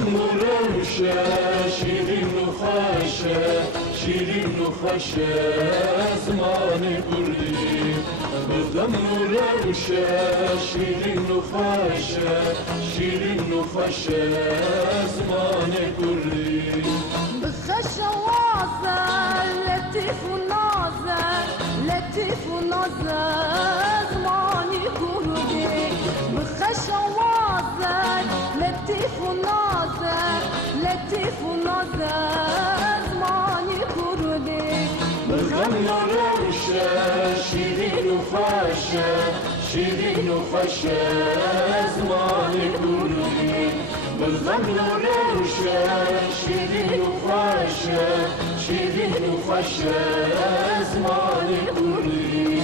بغم روشه شیرین و خوشه شیرین و خوشه زمان کردی بغم روشه شیرین و خوشه شیرین و خوشه زمان کردی بخش وازه لطیف و نازه لطیف و نازه زمانی کردی بخش وازه لطیف و نازه لطیف و نازه زمانی کردی بغم روشه شیرین و خوشه شیرین و خوشه زمان کردی بغم روشه شیرین و خوشه شیرین و خوشه زمان کردی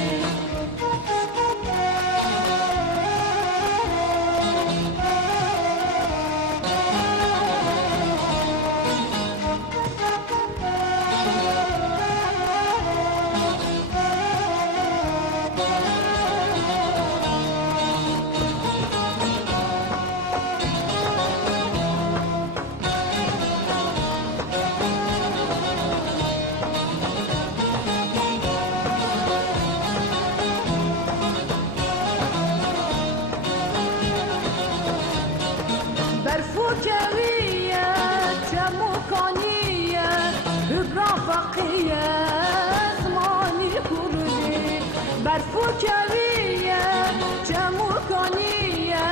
برفوكوية تموكانية برافقية زماني كردي برفوكوية تموكانية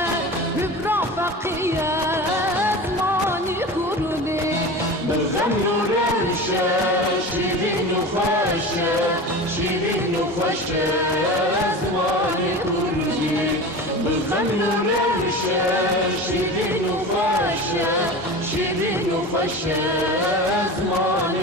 برافقية زماني كردي بغم روشه شیرین و خوشه شیرین و خوشه زمان کردی بغم روشه شیرین و خوشه شیرین و خوشه زمان